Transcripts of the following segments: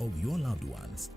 of your loved ones.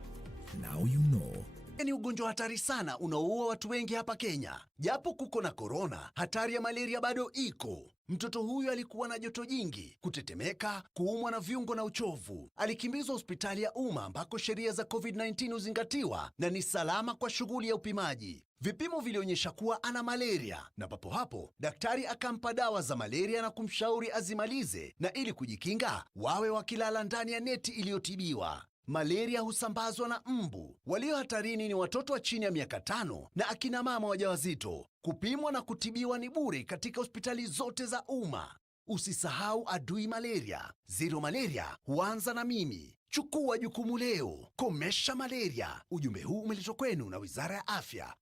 Now you know. Ni ugonjwa hatari sana unaoua watu wengi hapa Kenya. Japo kuko na corona, hatari ya malaria bado iko. Mtoto huyu alikuwa na joto jingi, kutetemeka, kuumwa na viungo na uchovu. Alikimbizwa hospitali ya umma ambako sheria za COVID-19 huzingatiwa na ni salama kwa shughuli ya upimaji. Vipimo vilionyesha kuwa ana malaria na papo hapo daktari akampa dawa za malaria na kumshauri azimalize, na ili kujikinga wawe wakilala ndani ya neti iliyotibiwa. Malaria husambazwa na mbu. Walio hatarini ni watoto wa chini ya miaka 5 na akina mama wajawazito. Kupimwa na kutibiwa ni bure katika hospitali zote za umma. Usisahau adui malaria. Zero malaria huanza na mimi. Chukua jukumu leo. Komesha malaria. Ujumbe huu umeletwa kwenu na Wizara ya Afya.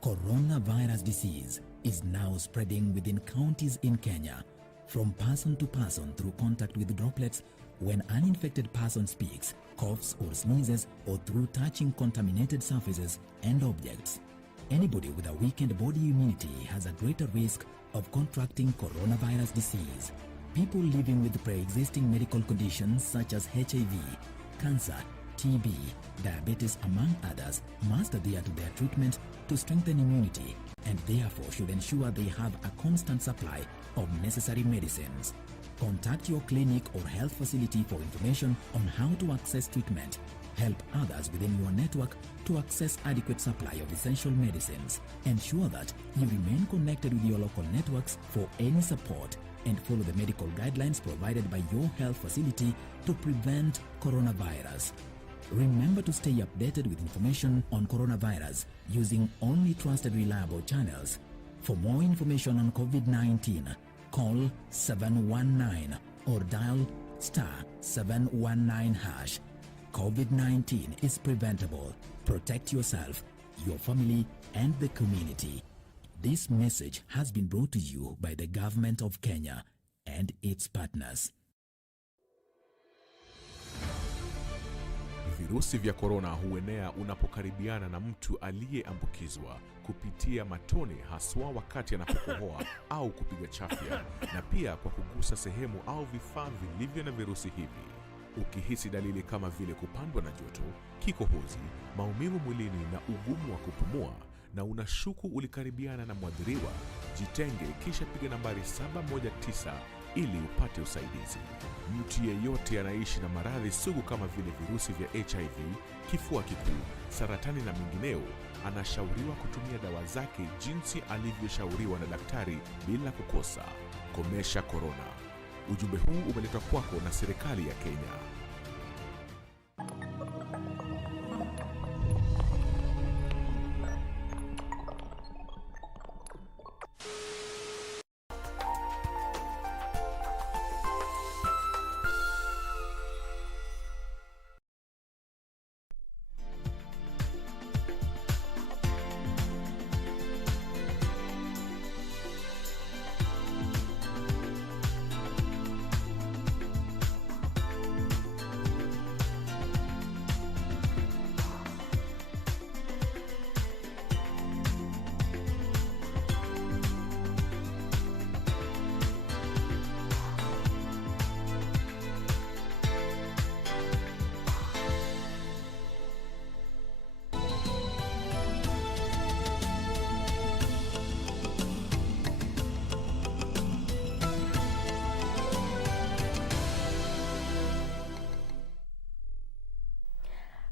Coronavirus disease is now spreading within counties in Kenya, from person to person through contact with droplets when an uninfected person speaks, coughs or sneezes, or through touching contaminated surfaces and objects. Anybody with a weakened body immunity has a greater risk of contracting coronavirus disease. People living with pre-existing medical conditions such as HIV, cancer, TB, diabetes among others must adhere to their treatment to strengthen immunity, and therefore should ensure they have a constant supply of necessary medicines. Contact your clinic or health facility for information on how to access treatment. Help others within your network to access adequate supply of essential medicines. Ensure that you remain connected with your local networks for any support, and follow the medical guidelines provided by your health facility to prevent coronavirus. Remember to stay updated with information on coronavirus using only trusted reliable channels. For more information on COVID-19, call 719 or dial *719#. COVID-19 is preventable. Protect yourself, your family, and the community. This message has been brought to you by the Government of Kenya and its partners. Virusi vya korona huenea unapokaribiana na mtu aliyeambukizwa kupitia matone, haswa wakati anapokohoa au kupiga chafya, na pia kwa kugusa sehemu au vifaa vilivyo na virusi hivi. Ukihisi dalili kama vile kupandwa na joto, kikohozi, maumivu mwilini na ugumu wa kupumua, na unashuku ulikaribiana na mwathiriwa, jitenge kisha piga nambari 719 ili upate usaidizi. Mtu yeyote anaishi na maradhi sugu kama vile virusi vya HIV, kifua kikuu, saratani na mengineo anashauriwa kutumia dawa zake jinsi alivyoshauriwa na daktari bila kukosa. Komesha korona. Ujumbe huu umeletwa kwako na serikali ya Kenya.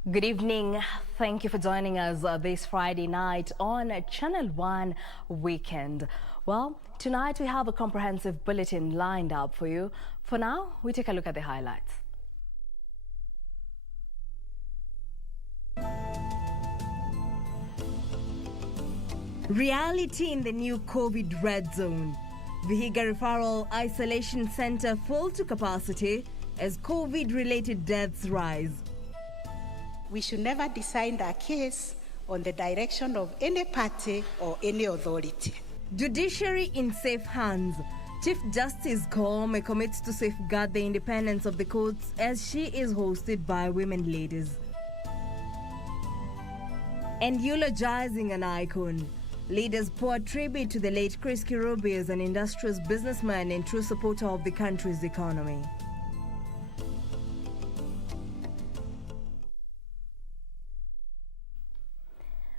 Good evening. Thank you for joining us this Friday night on Channel 1 Weekend. Well, tonight we have a comprehensive bulletin lined up for you. For now, we take a look at the highlights. Reality in the new COVID red zone. Vihiga Referral Isolation Center full to capacity as COVID-related deaths rise. We should never decide our case on the direction of any party or any authority. Judiciary in safe hands. Chief Justice Koome commits to safeguard the independence of the courts as she is hosted by women leaders. And eulogizing an icon. Leaders pour tribute to the late Chris KIRUBI as an industrious businessman and true supporter of the country's economy.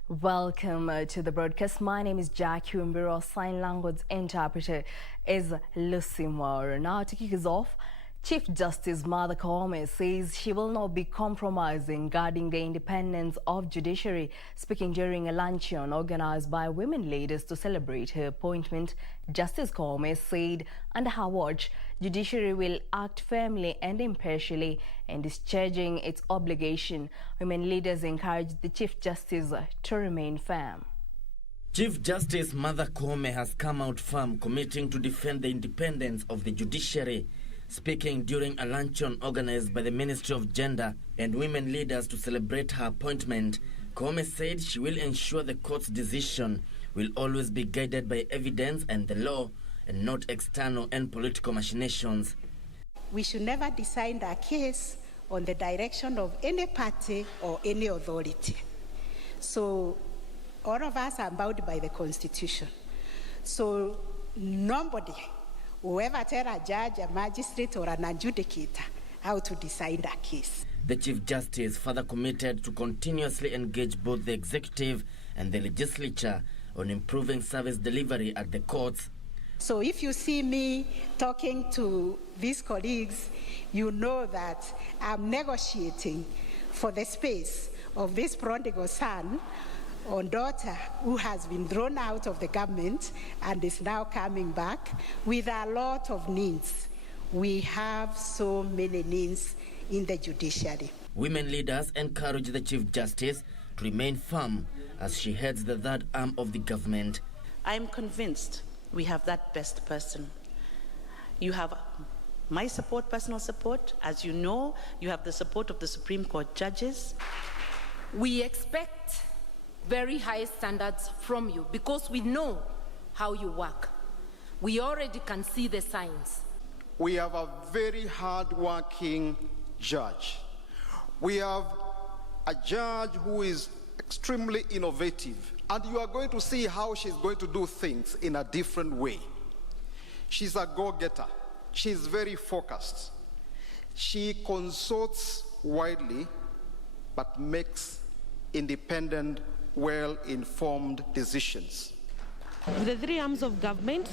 Welcome to the broadcast. My name is Jacky. Wambiru. Sign language interpreter is Lucy Moore. Now to kick us off, Chief Justice Martha Koome says she will not be compromising guarding the independence of judiciary. Speaking during a luncheon organized by women leaders to celebrate her appointment, Justice Koome said under her watch, judiciary will act firmly and impartially in discharging its obligation. Women leaders encouraged the Chief Justice to remain firm. Chief Justice Martha Koome has come out firm, committing to defend the independence of the judiciary. Speaking during a luncheon organized by the Ministry of Gender and Women Leaders to celebrate her appointment, Koome said she will ensure the court's decision will always be guided by evidence and the law and not external and political machinations. We should never decide a case on the direction of any party or any authority. So all of us are bound by the Constitution. So nobody will ever tell a judge, a magistrate, or an adjudicator how to decide a case. The Chief Justice further committed to continuously engage both the executive and the legislature on improving service delivery at the courts. So if you see me talking to these colleagues, you know that I'm negotiating for the space of this prodigal son or daughter who has been thrown out of the government and is now coming back with a lot of needs. We have so many needs in the judiciary. Women leaders encourage the Chief Justice to remain firm as she heads the third arm of the government. I'm convinced we have that best person. You have my support, personal support. As you know, you have the support of the Supreme Court judges. We expect very high standards from you because we know how you work. We already can see the signs. We have a very hard-working judge. We have a judge who is extremely innovative, and you are going to see how she's going to do things in a different way. She's a go-getter. She's very focused. She consults widely, but makes independent, well-informed decisions. The three arms of government,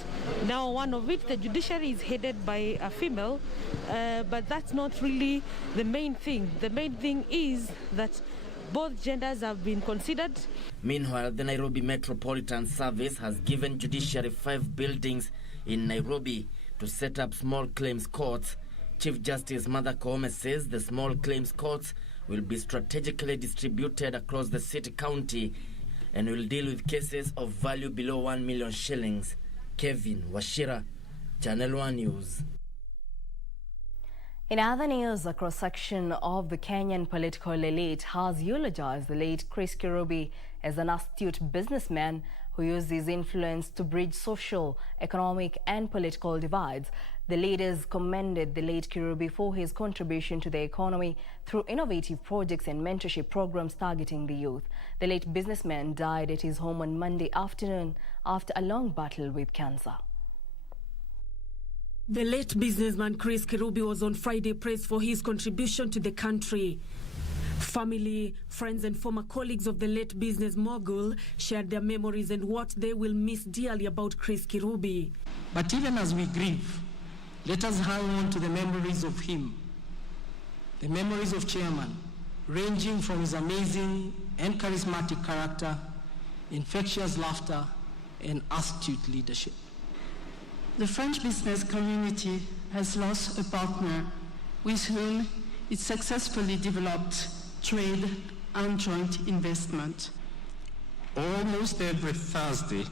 now one of it, the judiciary, is headed by a female, but that's not really the main thing. The main thing is that both genders have been considered. Meanwhile, the Nairobi Metropolitan Service has given judiciary 5 buildings in Nairobi to set up small claims courts. Chief Justice Martha Koome says the small claims courts will be strategically distributed across the city county and will deal with cases of value below 1 million shillings. Kevin Washira, Channel 1 News. In other news, a cross-section of the Kenyan political elite has eulogized the late Chris KIRUBI as an astute businessman who used his influence to bridge social, economic and political divides. The leaders commended the late KIRUBI for his contribution to the economy through innovative projects and mentorship programs targeting the youth. The late businessman died at his home on Monday afternoon after a long battle with cancer. The late businessman Chris KIRUBI was on Friday praised for his contribution to the country. Family, friends and former colleagues of the late business mogul shared their memories and what they will miss dearly about Chris KIRUBI. But even as we grieve, let us hang on to the memories of him, the memories of Chairman, ranging from his amazing and charismatic character, infectious laughter, and astute leadership. The French business community has lost a partner with whom it successfully developed trade and joint investment. Almost every Thursday,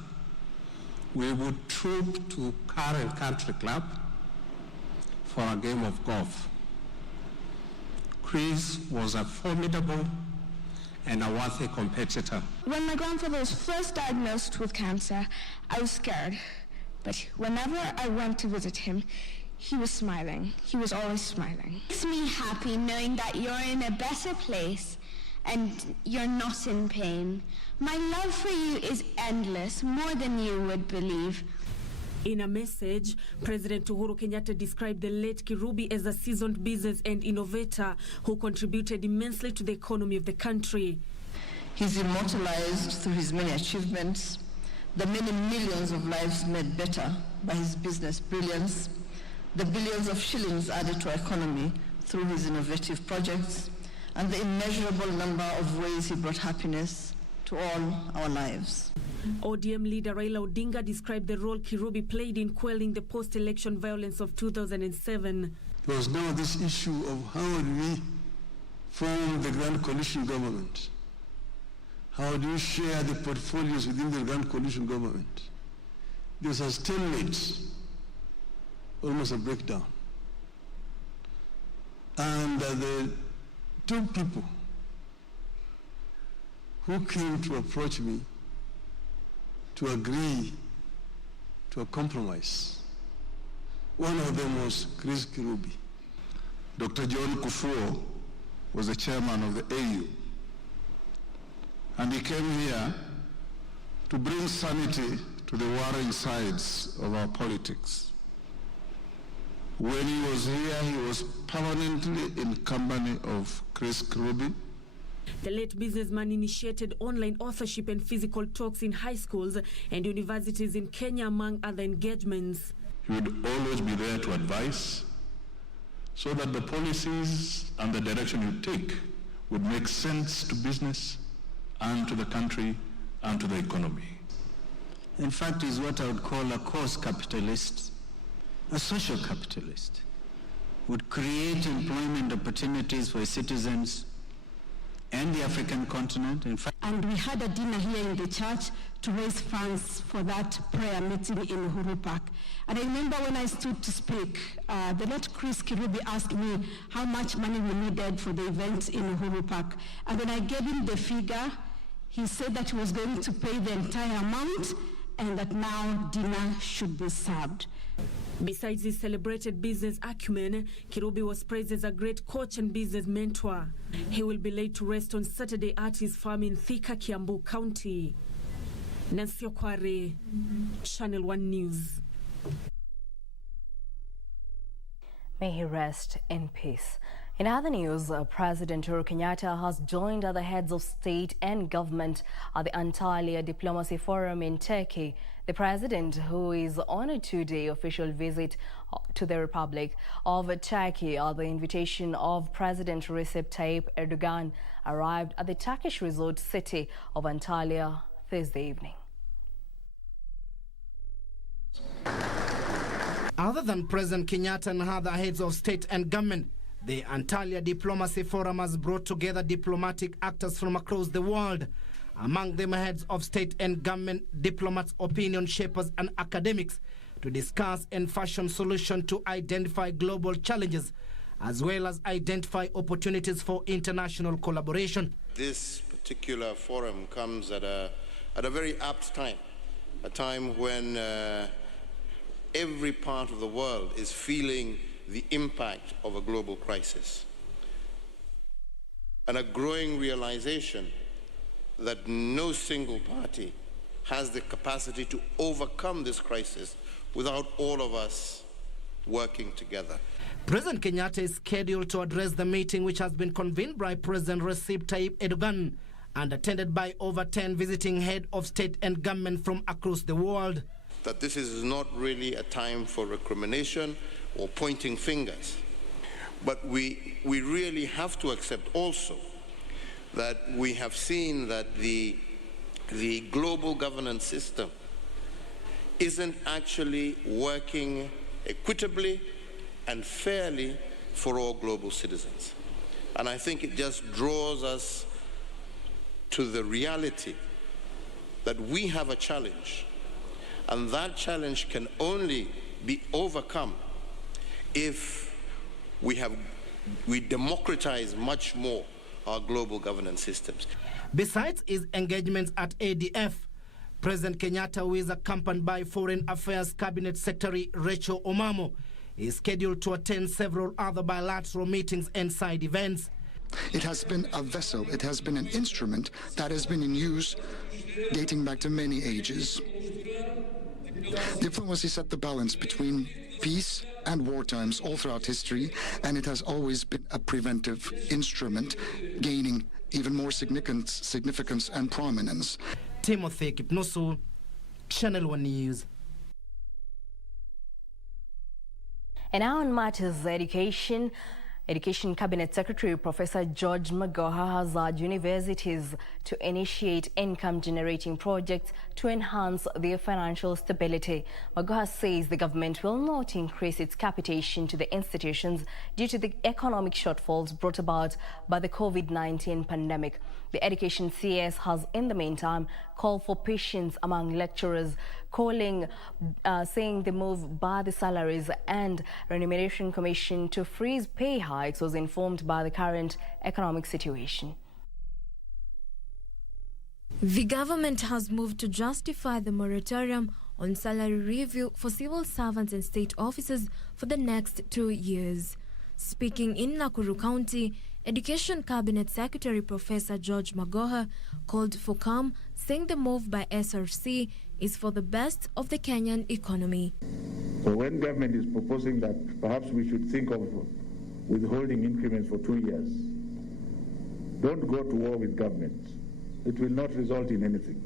we would troop to Karen Country Club for a game of golf. Chris was a formidable and a worthy competitor. When my grandfather was first diagnosed with cancer, I was scared. But whenever I went to visit him, he was smiling. He was always smiling. It makes me happy knowing that you're in a better place and you're not in pain. My love for you is endless, more than you would believe. In a message, President Uhuru Kenyatta described the late KIRUBI as a seasoned business and innovator who contributed immensely to the economy of the country. He's immortalized through his many achievements, the many millions of lives made better by his business brilliance, the billions of shillings added to our economy through his innovative projects, and the immeasurable number of ways he brought happiness to all our lives. ODM leader Raila Odinga described the role KIRUBI played in quelling the post-election violence of 2007. There was now this issue of how do we form the Grand Coalition government? How do you share the portfolios within the Grand Coalition government? There was a stalemate, almost a breakdown. And the two people who came to approach me to agree to a compromise, one of them was Chris KIRUBI. Dr. John Kufuor was the chairman of the AU, and he came here to bring sanity to the warring sides of our politics. When he was here, he was permanently in company of Chris KIRUBI. The late businessman initiated online authorship and physical talks in high schools and universities in Kenya, among other engagements. He would always be there to advise so that the policies and the direction you take would make sense to business and to the country and to the economy. In fact, he's what I would call a cause capitalist, a social capitalist. Would create employment opportunities for his citizens and the African continent. In fact, and we had a dinner here in the church to raise funds for that prayer meeting in Uhuru Park. And I remember when I stood to speak, the late Chris KIRUBI asked me how much money we needed for the event in Uhuru Park. And when I gave him the figure, he said that he was going to pay the entire amount and that now dinner should be served. Besides his celebrated business acumen, KIRUBI was praised as a great coach and business mentor. He will be laid to rest on Saturday at his farm in Thika, Kiambu County. Nancy Okware, Channel 1 News. May he rest in peace. In other news, President Uhuru Kenyatta has joined other heads of state and government at the Antalya Diplomacy Forum in Turkey. The president, who is on a two-day official visit to the Republic of Turkey at the invitation of President Recep Tayyip Erdogan, arrived at the Turkish resort city of Antalya Thursday evening. Other than President Kenyatta and other heads of state and government, the Antalya Diplomacy Forum has brought together diplomatic actors from across the world. Among them, heads of state and government, diplomats, opinion shapers, and academics to discuss and fashion solutions to identify global challenges, as well as identify opportunities for international collaboration. This particular forum comes at a very apt time, a time when every part of the world is feeling the impact of a global crisis, and a growing realization that no single party has the capacity to overcome this crisis without all of us working together. President Kenyatta is scheduled to address the meeting, which has been convened by President Recep Tayyip Erdogan and attended by over 10 visiting heads of state and government from across the world. That this is not really a time for recrimination or pointing fingers, but we really have to accept also that we have seen that the global governance system isn't actually working equitably and fairly for all global citizens. And I think it just draws us to the reality that we have a challenge, and that challenge can only be overcome if we democratize much more our global governance systems. Besides his engagements at ADF, President Kenyatta, who is accompanied by Foreign Affairs Cabinet Secretary Rachel Omamo, is scheduled to attend several other bilateral meetings and side events. It has been a vessel, it has been an instrument that has been in use dating back to many ages. Diplomacy set the balance between peace and war times all throughout history, and it has always been a preventive instrument, gaining even more significance and prominence. Timothy Kipnusu, Channel 1 News. And now on matters education, Education Cabinet Secretary Professor George Magoha has urged universities to initiate income-generating projects to enhance their financial stability. Magoha says the government will not increase its capitation to the institutions due to the economic shortfalls brought about by the COVID-19 pandemic. The Education CS has, in the meantime, called for patience among lecturers, saying the move by the Salaries and Remuneration Commission to freeze pay hikes was informed by the current economic situation. The government has moved to justify the moratorium on salary review for civil servants and state officers for the next 2 years. Speaking in Nakuru County, Education Cabinet Secretary Professor George Magoha called for calm, saying the move by SRC is for the best of the Kenyan economy. So when government is proposing that perhaps we should think of withholding increments for 2 years, don't go to war with government. It will not result in anything.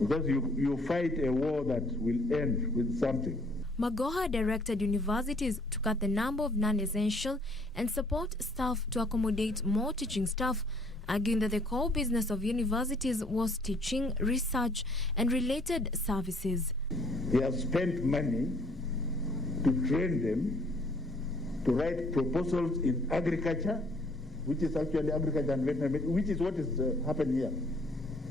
Because you fight a war that will end with something. Magoha directed universities to cut the number of non-essential and support staff to accommodate more teaching staff, arguing that the core business of universities was teaching, research, and related services. They have spent money to train them to write proposals in agriculture, which is actually agriculture and veterinary, which is what is happening here.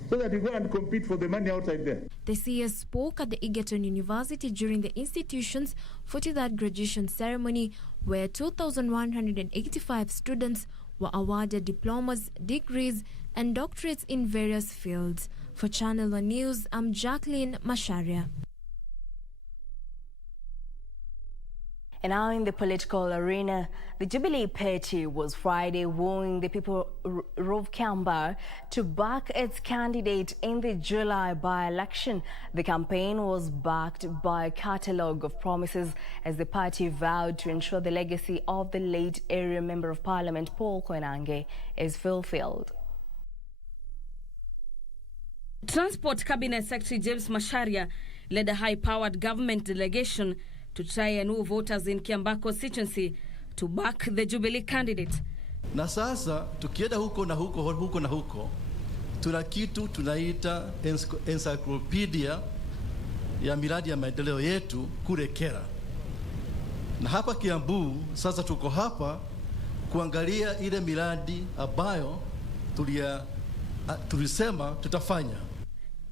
So that you go and compete for the money outside there. The CS spoke at the Egerton University during the institution's 43rd graduation ceremony, where 2,185 students were awarded diplomas, degrees, and doctorates in various fields. For Channel 1 News, I'm Jacqueline Masharia. And now in the political arena, the Jubilee Party was Friday wooing the people of Kamba to back its candidate in the July by-election. The campaign was backed by a catalogue of promises as the party vowed to ensure the legacy of the late area Member of Parliament Paul Koinange is fulfilled. Transport Cabinet Secretary James Masharia led a high-powered government delegation to try and woo voters in Kiambaa constituency to back the Jubilee candidate. Na sasa tukienda huko na huko tuna kitu tunaita encyclopedia ya miradi ya maendeleo yetu kule Kera. Na hapa Kiambu sasa tuko hapa kuangalia ile miradi ambayo tulisema tutafanya.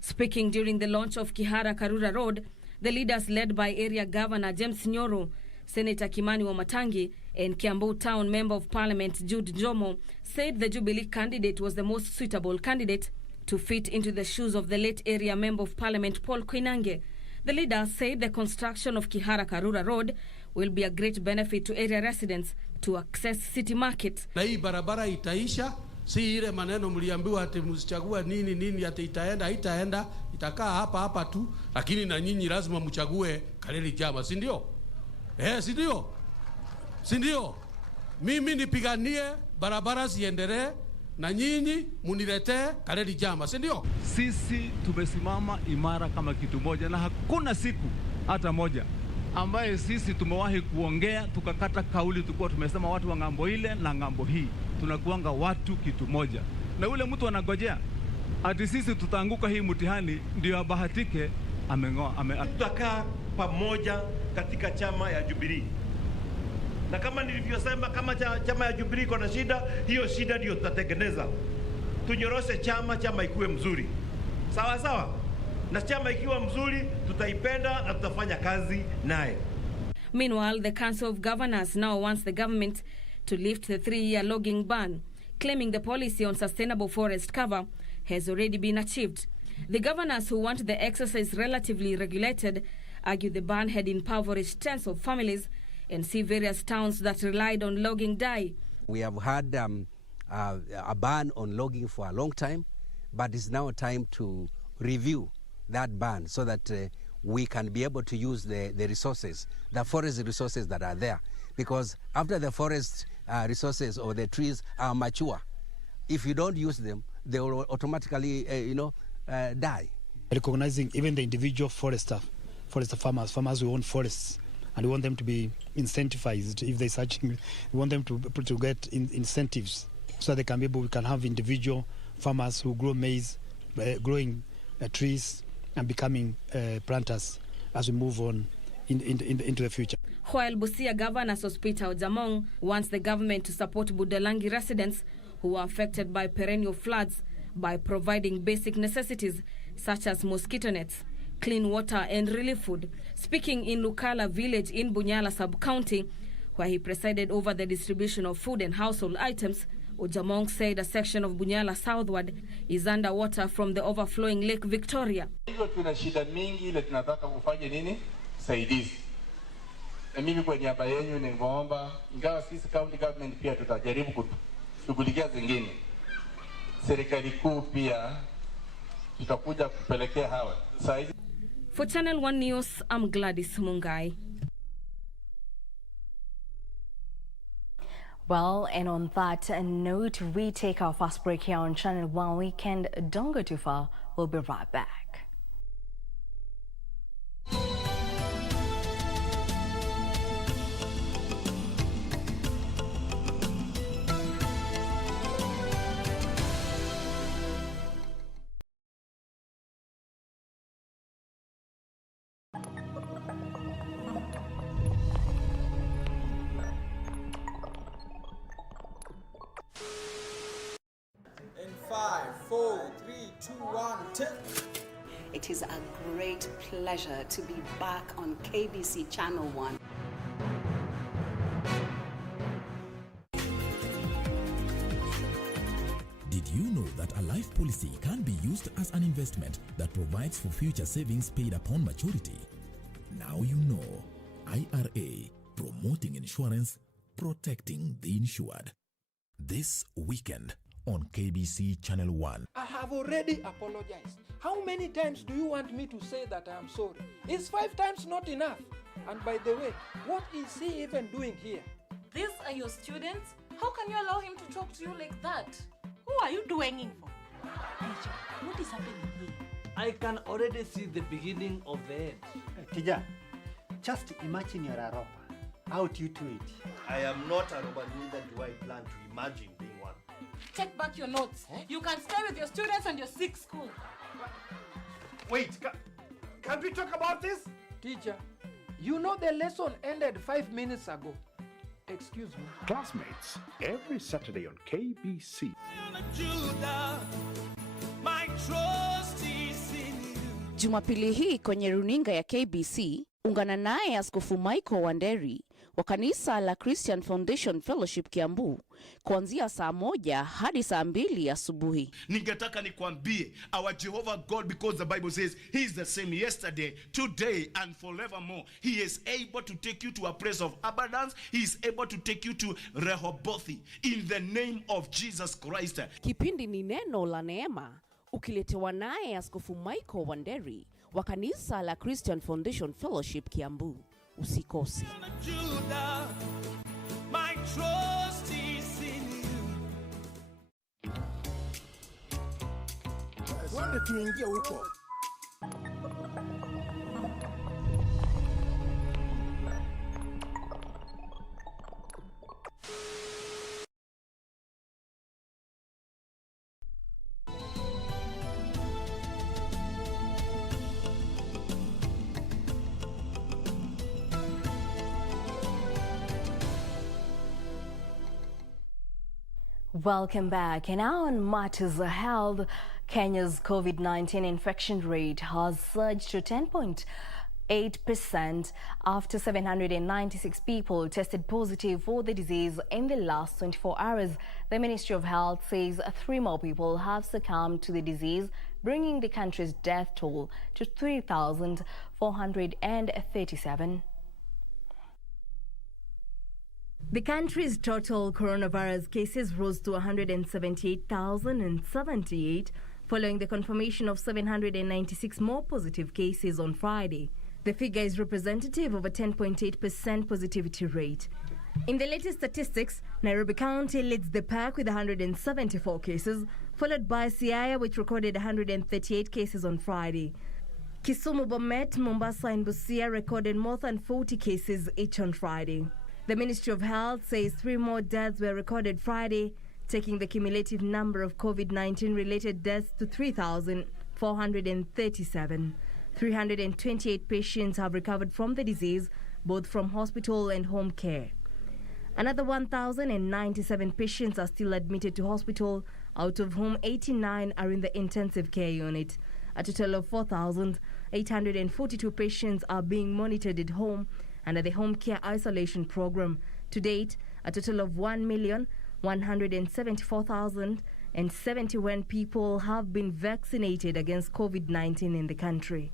Speaking during the launch of Kihara Karura Road, the leaders led by Area Governor James Nyoro, Senator Kimani Wamatangi, and Kiambu Town Member of Parliament Jude Jomo said the Jubilee candidate was the most suitable candidate to fit into the shoes of the late area Member of Parliament Paul Koinange. The leaders said the construction of Kihara Karura Road will be a great benefit to area residents to access city market. Na hii barabara itaisha, si ile maneno mliambiwa ati msichagua nini ati itaenda, itakaa hapa tu, lakini na nyinyi lazima mchague Kaleli Jama, si ndio? Si ndio? Mimi nipiganie barabara ziendelee na nyinyi muniletee Kaleli Jama, si ndio? Sisi tumesimama imara kama kitu moja, na hakuna siku hata moja ambaye sisi tumewahi kuongea tukakata kauli tukua tumesema watu wa ngambo ile na ngambo hii tunakuanga watu kitu moja. Na ule mtu anagojea ati sisi tutaanguka hii mtihani ndio abahatike amengoa. Tutakaa pamoja katika chama ya Jubilee. Na kama nilivyosema, kama chama ya Jubilee iko na shida, hiyo shida ndio tutatengeneza. Tunyoroshe chama ikuwe mzuri. Sawa sawa? Na chama ikiwa mzuri, tutaipenda na tutafanya kazi naye. Meanwhile, the Council of Governors now wants the government to lift the 3-year logging ban, claiming the policy on sustainable forest cover has already been achieved. The governors who want the exercise relatively regulated argue the ban had impoverished tens of families and see various towns that relied on logging die. We have had a ban on logging for a long time, but it's now time to review that ban so that we can be able to use the resources, the forest resources that are there. Because after the forest resources or the trees are mature, if you don't use them, they will automatically, die. Recognizing even the individual forest farmers who own forests, and we want them to be incentivized if they're searching. We want them to get incentives so they we can have individual farmers who grow maize, growing trees and becoming planters as we move on into the future. While Busia Governor Sospita Ojamong wants the government to support Budalangi residents who are affected by perennial floods by providing basic necessities such as mosquito nets, clean water and relief food. Speaking in Lukala village in Bunyala sub-county, where he presided over the distribution of food and household items, Ojamong said a section of Bunyala southward is underwater from the overflowing Lake Victoria. Hivyo tuna shida mingi ile tunataka kufanya nini? Saidizi. Na mimi kwa niaba yenu ningeomba, ingawa sisi county government pia tutajaribu kushughulikia zingine. Serikali kuu pia tutakuja kupelekea hawa. For Channel 1 News, I'm Gladys Mungai. Well, and on that note, we take our first break here on Channel 1 Weekend. Don't go too far. We'll be right back. It is a great pleasure to be back on KBC Channel 1. Did you know that a life policy can be used as an investment that provides for future savings paid upon maturity? Now you know. IRA, promoting insurance, protecting the insured. This weekend on KBC Channel 1. I have already apologized. How many times do you want me to say that I am sorry? Is 5 times not enough? And by the way, what is he even doing here? These are your students? How can you allow him to talk to you like that? Who are you doing it for? Teacher, what is happening here? I can already see the beginning of the end. Teacher, just imagine you're a robber. How do you do it? I am not a robber, neither do I plan to imagine being one. Take back your notes. You can stay with your students and your sick school. Wait, can't we talk about this? Teacher, you know the lesson ended 5 minutes ago. Excuse me. Classmates, every Saturday on KBC. Jumapili hii kwenye runinga ya KBC, ungana naye Askofu Michael Wanderi wa kanisa la Christian Foundation Fellowship Kiambu kuanzia saa 1 hadi saa 2 asubuhi. Ningetaka nikwambie, our Jehovah God, because the Bible says he is the same yesterday, today and forevermore. He is able to take you to a place of abundance. He is able to take you to Rehoboth in the name of Jesus Christ. Kipindi ni neno la neema, ukiletewa naye Askofu Michael Wanderi wa kanisa la Christian Foundation Fellowship Kiambu. Usikose. My trust is in you. Wanda tuingia huko. Welcome back. And now on matters of health, Kenya's COVID-19 infection rate has surged to 10.8% after 796 people tested positive for the disease in the last 24 hours. The Ministry of Health says 3 more people have succumbed to the disease, bringing the country's death toll to 3,437. The country's total coronavirus cases rose to 178,078 following the confirmation of 796 more positive cases on Friday. The figure is representative of a 10.8% positivity rate. In the latest statistics, Nairobi County leads the pack with 174 cases, followed by Siaya, which recorded 138 cases on Friday. Kisumu, Bomet, Mombasa and Busia recorded more than 40 cases each on Friday. The Ministry of Health says 3 more deaths were recorded Friday, taking the cumulative number of COVID-19 related deaths to 3,437. 328 patients have recovered from the disease, both from hospital and home care. Another 1,097 patients are still admitted to hospital, out of whom 89 are in the intensive care unit. A total of 4,842 patients are being monitored at home under the home care isolation program. To date, a total of 1,174,071 people have been vaccinated against COVID-19 in the country.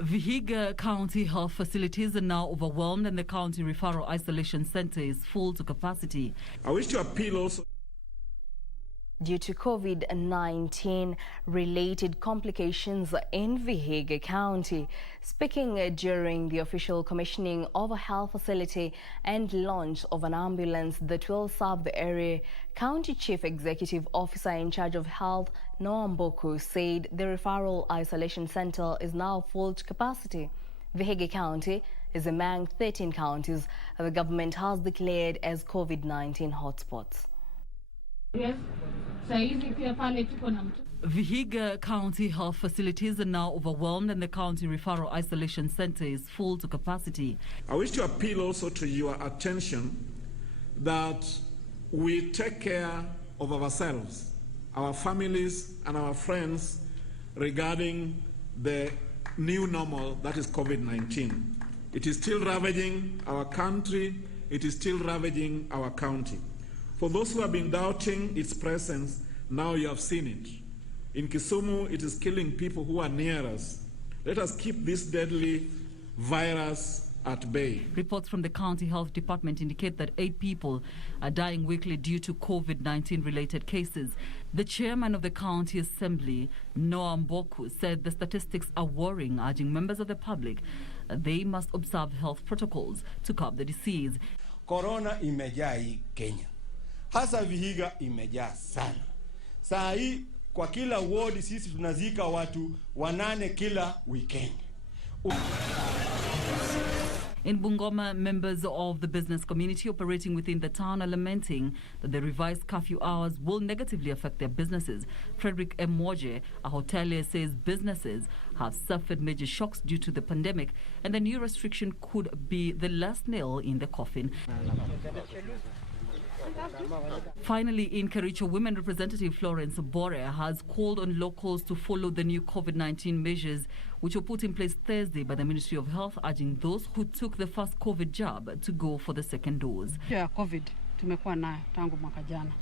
Vihiga County health facilities are now overwhelmed and the county referral isolation center is full to capacity. I wish to appeal also. Due to COVID-19 related complications in Vihiga County. Speaking during the official commissioning of a health facility and launch of an ambulance that will serve the area, County Chief Executive Officer in charge of health, Noah Mboku, said the referral isolation center is now full to capacity. Vihiga County is among 13 counties the government has declared as COVID-19 hotspots. Vihiga County health facilities are now overwhelmed and the county referral isolation center is full to capacity. I wish to appeal also to your attention that we take care of ourselves, our families and our friends regarding the new normal that is COVID-19. It is still ravaging our country, it is still ravaging our county. For those who have been doubting its presence, now you have seen it. In Kisumu, it is killing people who are near us. Let us keep this deadly virus at bay. Reports from the county health department indicate that 8 people are dying weekly due to COVID-19 related cases. The chairman of the county assembly, Noah Mboku, said the statistics are worrying, urging members of the public that they must observe health protocols to curb the disease. Corona imejaa hii Kenya. Hasa Vihiga imejaa sana. Saa hii kwa kila ward sisi tunazika watu 8 kila weekend. In Bungoma, members of the business community operating within the town are lamenting that the revised curfew hours will negatively affect their businesses. Frederick Mwoje, a hotelier, says businesses have suffered major shocks due to the pandemic and the new restriction could be the last nail in the coffin. Finally, in Kericho, Women Representative Florence Bore has called on locals to follow the new COVID-19 measures which were put in place Thursday by the Ministry of Health, urging those who took the first COVID jab to go for the second dose. Ya COVID tumekuwa nayo tangu mwaka jana.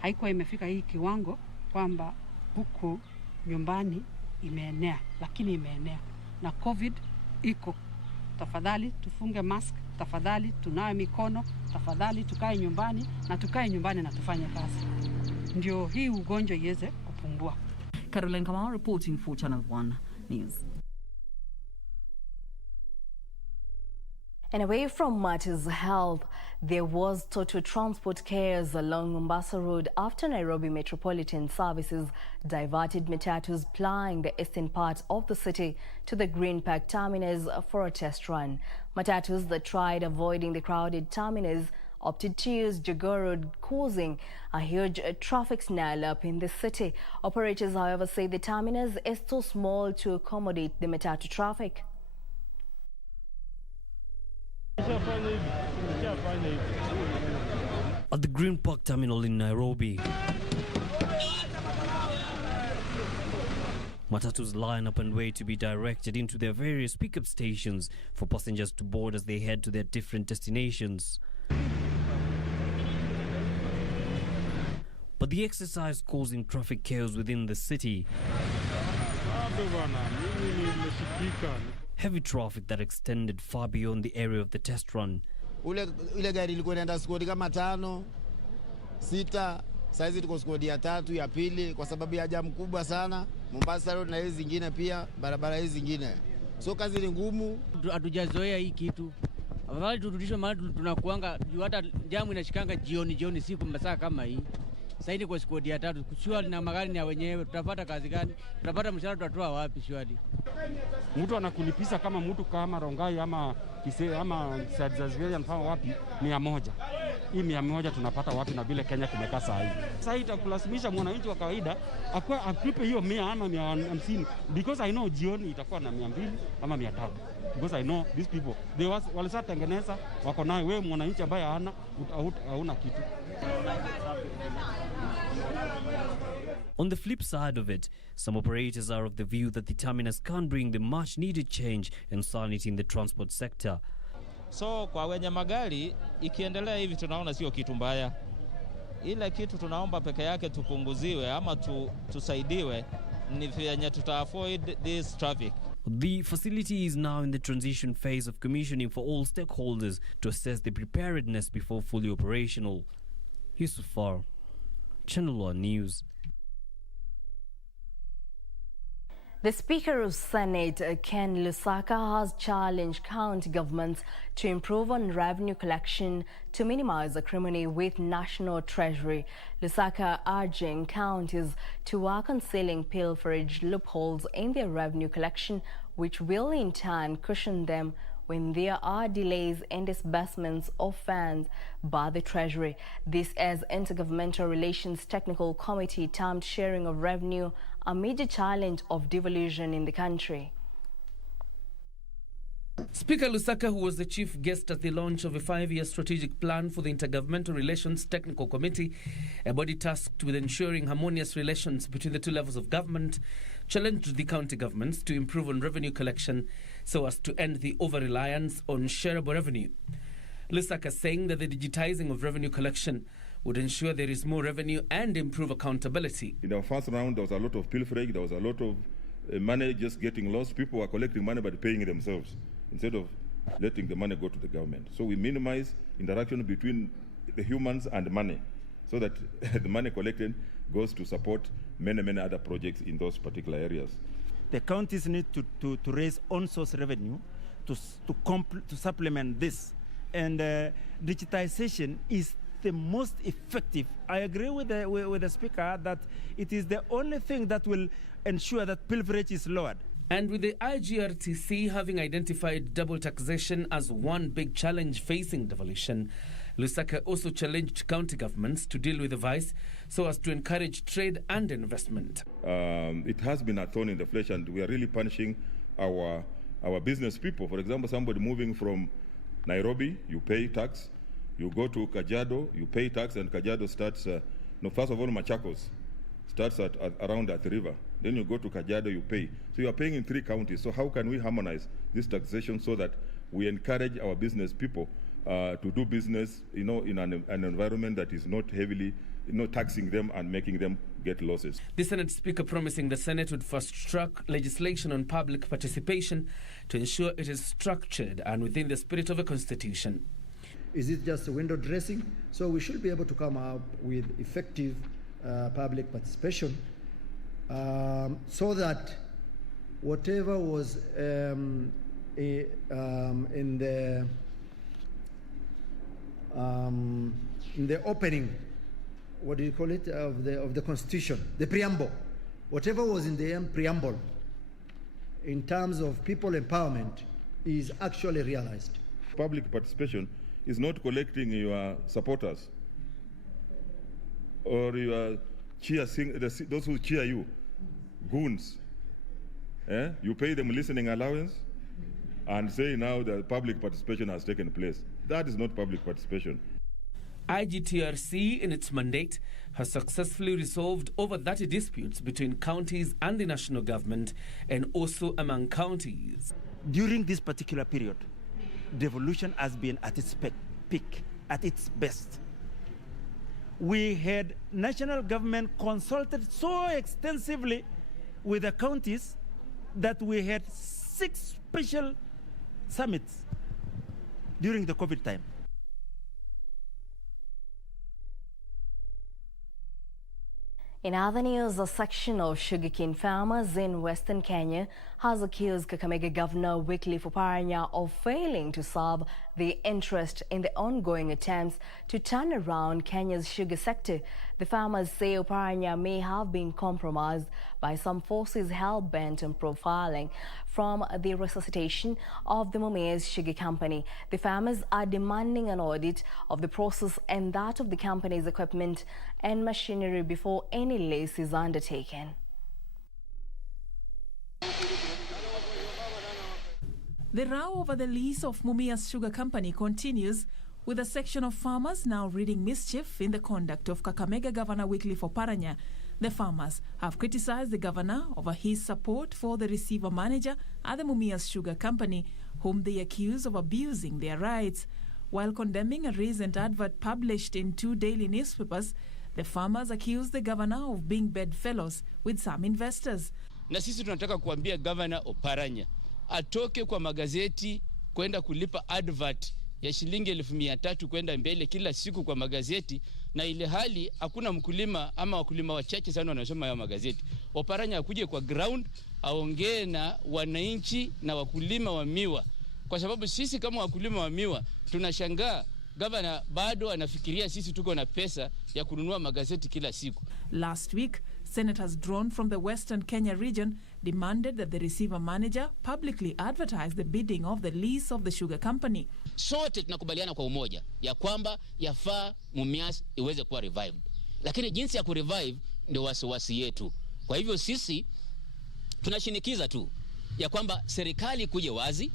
Haikuwa imefika hii kiwango kwamba huku nyumbani imeenea, lakini imeenea. Na COVID iko. Tafadhali tufunge mask, tafadhali tunawe mikono, tafadhali tukae nyumbani na tufanye kazi. Ndio hii ugonjwa iweze kupungua. Caroline Kamau reporting for Channel 1 News. And away from matters health, there was total transport chaos along Mombasa Road after Nairobi Metropolitan Services diverted matatus plying the eastern part of the city to the Green Park terminus for a test run. Matatus that tried avoiding the crowded terminus opted to use Jogoo Road, causing a huge traffic snarl-up in the city. Operators, however, say the terminus is too small to accommodate the matatu traffic. At the Green Park terminal in Nairobi, matatus line up and wait to be directed into their various pickup stations for passengers to board as they head to their different destinations. But the exercise causing traffic chaos within the city. Heavy traffic that extended far beyond the area of the test run. Ile gari ilikuwa inaenda skodi kama 5, 6, saizi tuko skodi ya 3 ya pili kwa sababu ya jamu kubwa sana. Mombasa Road na hizi zingine pia, barabara hizi zingine. So kazi ni ngumu. Hatujazoea hii kitu. Afadhali turudishwe mahali tunakuanga, hata jamu inashikanga jioni siku masaa kama hii. Sasa ni kwa skodi ya 3, kuchua na magari ni ya wenyewe, tutapata kazi gani? Tutapata mshahara tutatoa wapi shwali? Mtu anakulipisa kama mtu kama Rongai ama Kisii ama Sadzazgeria mfano wapi 100. Hii 100 tunapata wapi na vile Kenya kumekaa saa hii? Sasa itakulazimisha mwananchi wa kawaida akwa aklipe hiyo 100 ama 150 because I know jioni itakuwa na 200 ama 300. Because I know these people they walisha tengeneza wako nayo, wewe mwananchi ambaye hauna kitu. On the flip side of it, some operators are of the view that the terminus can't bring the much needed change and sanity in the transport sector. So kwa wenye magari ikiendelea hivi tunaona sio kitu mbaya. Ile kitu tunaomba peke yake tupunguziwe ama tusaidiwe ni vyenye tuta-avoid this traffic. The facility is now in the transition phase of commissioning for all stakeholders to assess the preparedness before fully operational. Yusufar, Channel 1 News. The Speaker of Senate, Ken Lusaka, has challenged county governments to improve on revenue collection to minimize acrimony with National Treasury. Lusaka urging counties to work on sealing pilferage loopholes in their revenue collection, which will in turn cushion them when there are delays in disbursements of funds by the Treasury. This as Intergovernmental Relations Technical Committee termed sharing of revenue a major challenge of devolution in the country. Speaker Lusaka, who was the chief guest at the launch of a 5-year strategic plan for the Intergovernmental Relations Technical Committee, a body tasked with ensuring harmonious relations between the two levels of government, challenged the county governments to improve on revenue collection so as to end the over-reliance on shareable revenue. Lusaka saying that the digitizing of revenue collection would ensure there is more revenue and improve accountability. In our first round, there was a lot of pilferage, there was a lot of money just getting lost. People were collecting money but paying it themselves instead of letting the money go to the government. So we minimize interaction between the humans and money so that the money collected goes to support many other projects in those particular areas. The counties need to raise on-source revenue to supplement this. And digitization is the most effective. I agree with the Speaker that it is the only thing that will ensure that pilferage is lowered. And with the IGRTC having identified double taxation as one big challenge facing devolution, Lusaka also challenged county governments to deal with the vice so as to encourage trade and investment. It has been a thorn in the flesh, and we are really punishing our business people. For example, somebody moving from Nairobi, you pay tax. You go to Kajiado, you pay tax, and Kajiado starts, first of all, Machakos starts around at the river. Then you go to Kajiado, you pay. So you are paying in 3 counties. So how can we harmonize this taxation so that we encourage our business people to do business, in an environment that is not heavily, taxing them and making them get losses? The Senate Speaker promising the Senate would fast-track legislation on public participation to ensure it is structured and within the spirit of a constitution. Is it just a window dressing? So we should be able to come up with effective public participation so that whatever was in the opening, what do you call it, of the Constitution, the preamble, whatever was in the preamble in terms of people empowerment is actually realized. Public participation is not collecting your supporters or your those who cheer you, goons. You pay them listening allowance and say now the public participation has taken place. That is not public participation. IGTRC, in its mandate, has successfully resolved over 30 disputes between counties and the national government, and also among counties. During this particular period, devolution has been at its peak, at its best. We had national government consulted so extensively with the counties that we had 6 special summits during the COVID time. In other news, a section of sugarcane farmers in Western Kenya has accused Kakamega Governor Wycliffe Oparanya of failing to serve the interest in the ongoing attempts to turn around Kenya's sugar sector. The farmers say Oparanya may have been compromised by some forces hell-bent on profiling from the resuscitation of the MUMIAS sugar company. The farmers are demanding an audit of the process and that of the company's equipment and machinery before any lease is undertaken. The row over the lease of MUMIAS Sugar Company continues, with a section of farmers now reading mischief in the conduct of Kakamega Governor Wycliffe Oparanya. The farmers have criticized the governor over his support for the receiver manager at the MUMIAS Sugar Company, whom they accuse of abusing their rights. While condemning a recent advert published in 2 daily newspapers, the farmers accuse the governor of being bedfellows with some investors. Na sisi tunataka kuambia Governor Oparanya atoke kwa magazeti kwenda kulipa advert ya shilingi 1,300 kwenda mbele kila siku kwa magazeti, na ile hali hakuna mkulima ama wakulima wachache sana wanasoma ya magazeti. Oparanya akuje kwa ground aongee na wananchi na wakulima wa miwa, kwa sababu sisi kama wakulima wa miwa tunashangaa Governor bado anafikiria sisi tuko na pesa ya kununua magazeti kila siku. Last week, senators drawn from the Western Kenya region demanded that the receiver manager publicly advertise the bidding of the lease of the sugar company. Sote tunakubaliana kwa umoja ya kwamba yafaa MUMIAS iweze kuwa revived. Lakini jinsi ya kurevive ndio wasiwasi yetu. Kwa hivyo sisi tunashinikiza tu ya kwamba serikali kuje wazi,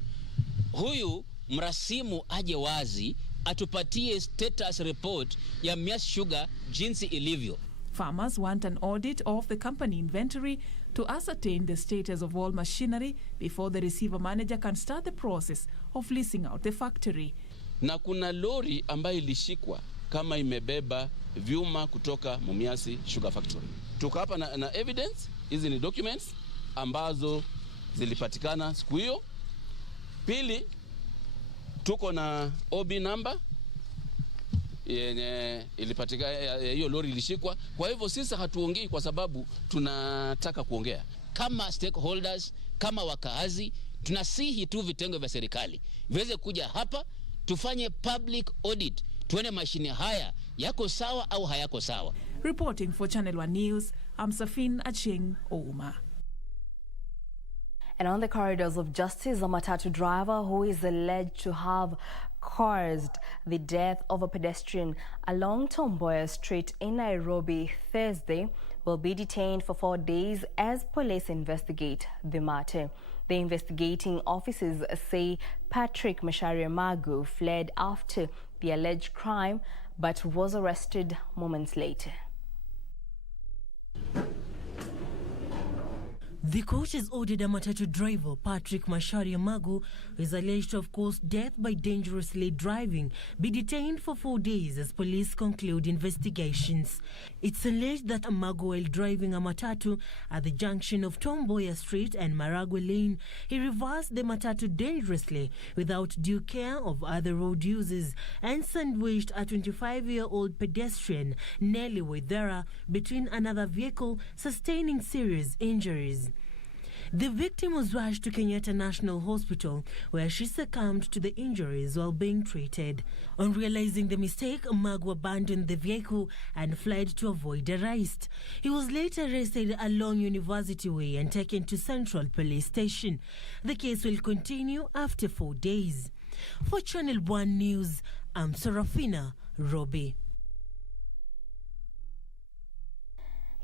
huyu mrasimu aje wazi, atupatie status report ya MUMIAS Sugar jinsi ilivyo. Farmers want an audit of the company inventory to ascertain the status of all machinery before the receiver manager can start the process of leasing out the factory. Na kuna lori ambayo ilishikwa kama imebeba vyuma kutoka MUMIAS Sugar Factory. Tuko hapa na evidence, hizi ni documents ambazo zilipatikana siku hiyo. Pili, tuko na OB number yenye ilipatikana, hiyo lori ilishikwa. Kwa hivyo sisi hatuongei kwa sababu tunataka kuongea. Kama stakeholders, kama wakaazi, tunasihi tu vitengo vya serikali viweze kuja hapa tufanye public audit, tuone mashine haya yako sawa au hayako sawa. Reporting for Channel 1 News, I'm Safin Aching Ouma. And on the corridors of justice, a matatu driver who is alleged to have caused the death of a pedestrian along Tom Mboya Street in Nairobi Thursday will be detained for 4 days as police investigate the matter. The investigating officers say Patrick Macharia Magu fled after the alleged crime but was arrested moments later. The court has ordered a matatu driver, Patrick Macharia Magu, who is alleged to have caused death by dangerously driving, be detained for 4 days as police conclude investigations. It's alleged that Magu, while driving a matatu at the junction of Tom Mboya Street and Maragwe Lane, he reversed the matatu dangerously without due care of other road users and sandwiched a 25-year-old pedestrian, Nelly Wedera, between another vehicle, sustaining serious injuries. The victim was rushed to Kenyatta National Hospital, where she succumbed to the injuries while being treated. On realizing the mistake, Magu abandoned the vehicle and fled to avoid arrest. He was later arrested along University Way and taken to Central Police Station. The case will continue after 4 days. For Channel 1 News, I'm Serafina Robi.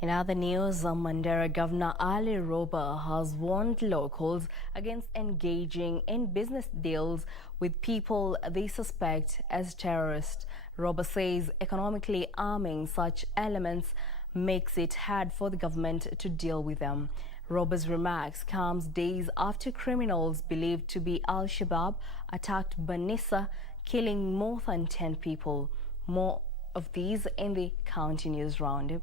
In other news, Mandera Governor Ali Roba has warned locals against engaging in business deals with people they suspect as terrorists. Roba says economically arming such elements makes it hard for the government to deal with them. Roba's remarks comes days after criminals believed to be Al-Shabaab attacked Banissa, killing more than 10 people. More of these in the County News Roundup.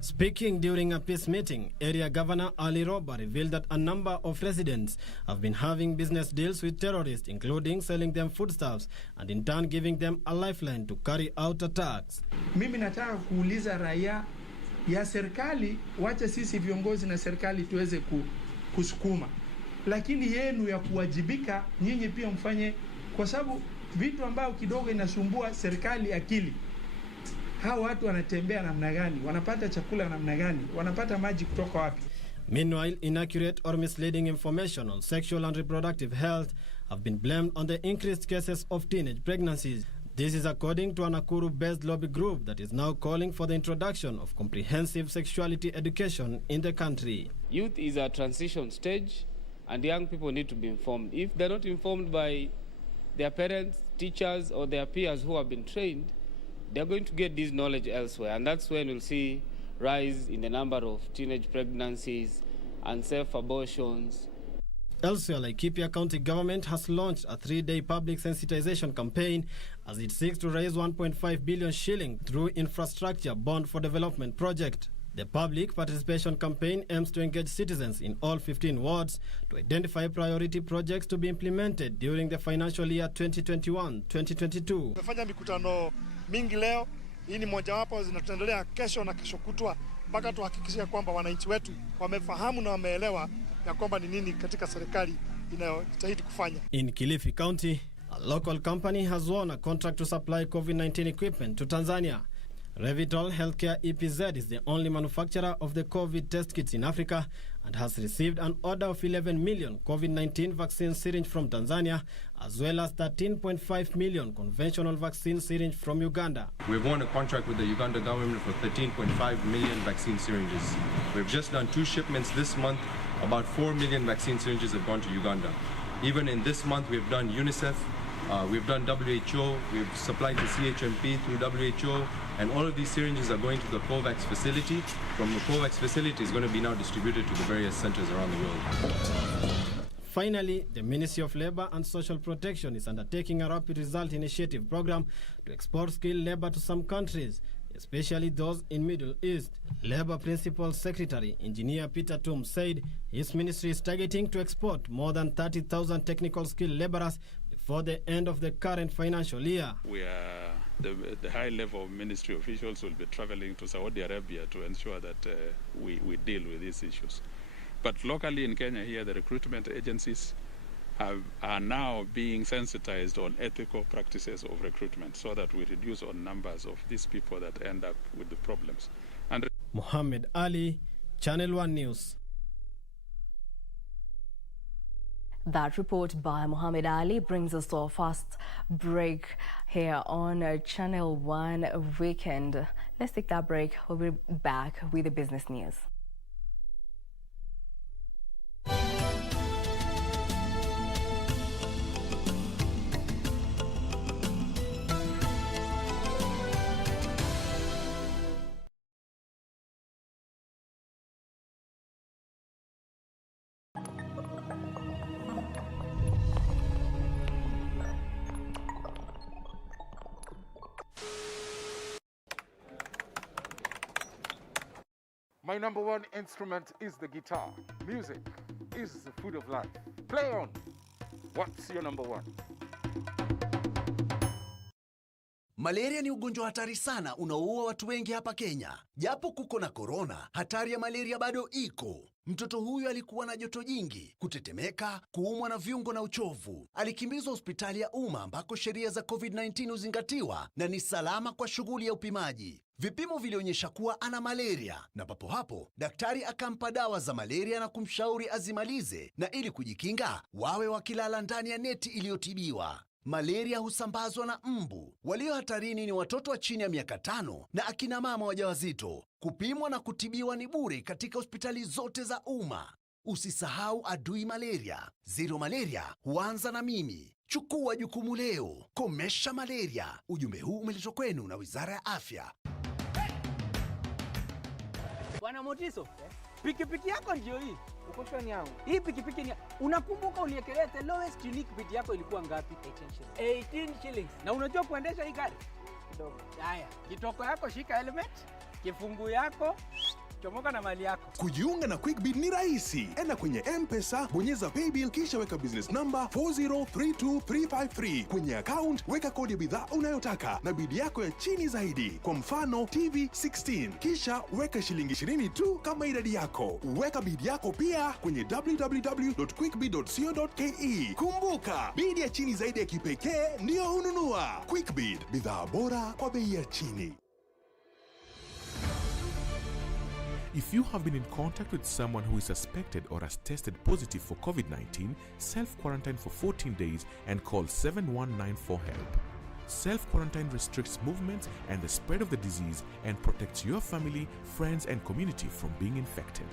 Speaking during a peace meeting, Area Governor Ali Roba revealed that a number of residents have been having business deals with terrorists, including selling them foodstuffs and in turn giving them a lifeline to carry out attacks. Mimi nataka kuuliza raia ya serikali, wacha sisi viongozi na serikali tuweze kusukuma. Lakini yenu ya kuwajibika, nyinyi pia mfanye, kwa sababu vitu ambao kidogo inasumbua serikali akili. Hao watu wanatembea namna gani? Wanapata chakula namna gani? Wanapata maji kutoka wapi? Meanwhile, inaccurate or misleading information on sexual and reproductive health have been blamed on the increased cases of teenage pregnancies. This is according to an Nakuru-based lobby group that is now calling for the introduction of comprehensive sexuality education in the country. Youth is a transition stage and young people need to be informed. If they're not informed by their parents, teachers, or their peers who have been trained, they're going to get this knowledge elsewhere, and that's when we'll see rise in the number of teenage pregnancies and self-abortions. Elsewhere, Laikipia County Government has launched a 3-day public sensitization campaign as it seeks to raise 1.5 billion shilling through infrastructure bond for development project. The public participation campaign aims to engage citizens in all 15 wards to identify priority projects to be implemented during the financial year 2021-2022. Tumefanya mikutano mingi leo, hii ni mojawapo zinatuendelea kesho na kesho kutwa mpaka tuhakikishe kwamba wananchi wetu wamefahamu na wameelewa ya kwamba ni nini katika serikali inayostahili kufanya. In Kilifi County, a local company has won a contract to supply COVID-19 equipment to Tanzania. Revitol Healthcare EPZ is the only manufacturer of the COVID test kits in Africa and has received an order of 11 million COVID-19 vaccine syringe from Tanzania, as well as 13.5 million conventional vaccine syringe from Uganda. We've won a contract with the Uganda government for 13.5 million vaccine syringes. We've just done 2 shipments this month. About 4 million vaccine syringes have gone to Uganda. Even in this month, we've done UNICEF, we've done WHO, we've supplied to CHMP through WHO, and all of these syringes are going to the COVAX facility. From the COVAX facility is going to be now distributed to the various centers around the world. Finally, the Ministry of Labor and Social Protection is undertaking a rapid result initiative program to export skilled labor to some countries, especially those in Middle East. Labor Principal Secretary Engineer Peter Tum said his ministry is targeting to export more than 30,000 technical skilled laborers before the end of the current financial year. The high-level ministry officials will be traveling to Saudi Arabia to ensure that we deal with these issues. But locally in Kenya here, the recruitment agencies are now being sensitized on ethical practices of recruitment so that we reduce on numbers of these people that end up with the problems. And Muhammad Ali, Channel 1 News. That report by Muhammad Ali brings us to our first break here on Channel 1 Weekend. Let's take that break. We'll be back with the business news. My number one instrument is the guitar. Music is the food of life. Play on. What's your number one? Malaria ni ugonjwa hatari sana unaoua watu wengi hapa Kenya. Japo kuko na corona, hatari ya malaria bado iko. Mtoto huyu alikuwa na joto jingi, kutetemeka, kuumwa na viungo na uchovu. Alikimbizwa hospitali ya umma ambako sheria za COVID-19 huzingatiwa na ni salama kwa shughuli ya upimaji. Vipimo vilionyesha kuwa ana malaria na papo hapo daktari akampa dawa za malaria na kumshauri azimalize, na ili kujikinga wawe wakilala ndani ya neti iliyotibiwa. Malaria husambazwa na mbu. Walio hatarini ni watoto wa chini ya miaka 5 na akina mama wajawazito. Kupimwa na kutibiwa ni bure katika hospitali zote za umma. Usisahau adui malaria. Zero malaria huanza na mimi. Chukua jukumu leo. Komesha malaria. Ujumbe huu umeletwa kwenu na Wizara ya Afya. Bwana Motiso, pikipiki yako ndio hii. Uko shwani yangu. Hii pikipiki ni unakumbuka uniekelea the lowest unique bid yako ilikuwa ngapi? 18 shillings. Na unajua kuendesha hii gari? Kidogo. Haya, kitoko yako shika helmet. kifungu yako, chomoka na mali yako. Kujiunga na QuickBid ni rahisi. Enda kwenye M-Pesa, bonyeza paybill kisha weka business number 4032353. Kwenye account weka kodi ya bidhaa unayotaka na bid yako ya chini zaidi. Kwa mfano TV 16. Kisha weka shilingi 20 tu kama idadi yako. Weka bid yako pia kwenye www.quickbid.co.ke. Kumbuka, bid ya chini zaidi ya kipekee ndio hununua. QuickBid, bidhaa bora kwa bei ya chini. If you have been in contact with someone who is suspected or has tested positive for COVID-19, self-quarantine for 14 days and call 7194 for help. Self-quarantine restricts movements and the spread of the disease and protects your family, friends and community from being infected.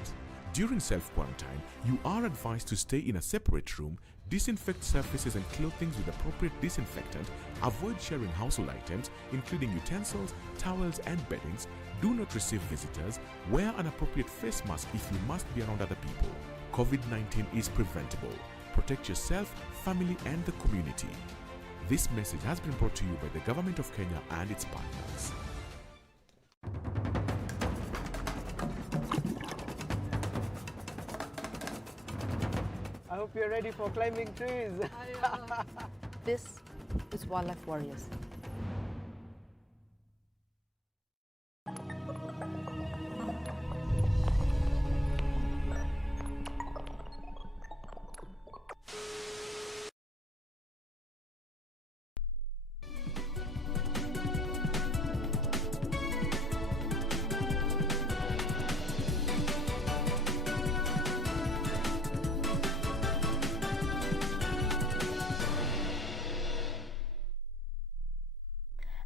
During self-quarantine, you are advised to stay in a separate room, disinfect surfaces and clothing with appropriate disinfectant, avoid sharing household items, including utensils, towels and beddings, do not receive visitors, wear an appropriate face mask if you must be around other people. COVID-19 is preventable. Protect yourself, family and the community. This message has been brought to you by the Government of Kenya and its partners. I hope you're ready for climbing trees. This is Wildlife Warriors.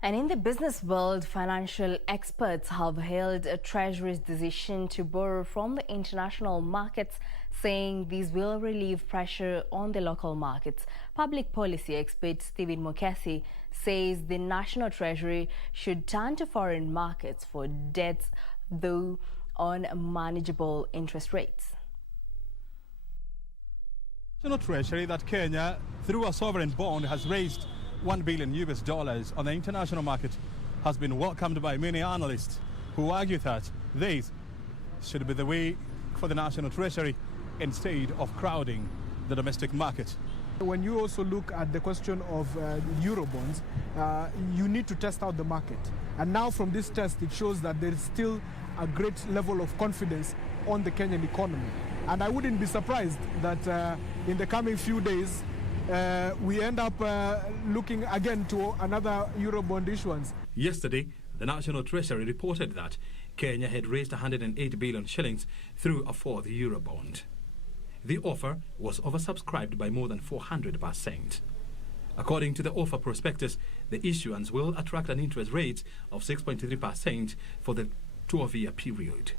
And in the business world, financial experts have hailed Treasury's decision to borrow from the international markets, saying these will relieve pressure on the local markets. Public policy expert Stephen Mukesi says the National Treasury should turn to foreign markets for debts, though on manageable interest rates. National Treasury that Kenya, through a sovereign bond, has raised $1 billion on the international market has been welcomed by many analysts who argue that this should be the way for the National Treasury instead of crowding the domestic market. When you also look at the question of Eurobonds, you need to test out the market. And now from this test, it shows that there is still a great level of confidence on the Kenyan economy. And I wouldn't be surprised that in the coming few days, we end up looking again to another Eurobond issuance. Yesterday, the National Treasury reported that Kenya had raised 108 billion shillings through a fourth Eurobond. The offer was oversubscribed by more than 400%. According to the offer prospectus, the issuance will attract an interest rate of 6.3% for the 12-year period.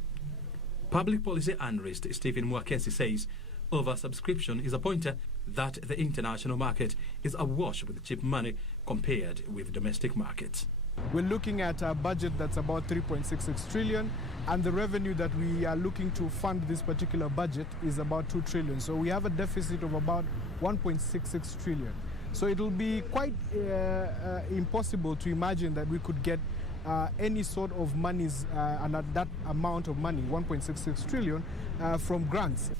Public policy analyst Stephen Mukesi says oversubscription is a pointer that the international market is awash with cheap money compared with domestic markets. We're looking at a budget that's about 3.66 trillion, and the revenue that we are looking to fund this particular budget is about 2 trillion. So we have a deficit of about 1.66 trillion. So it'll be quite impossible to imagine that we could get any sort of monies, and at that amount of money, 1.66 trillion, from grants.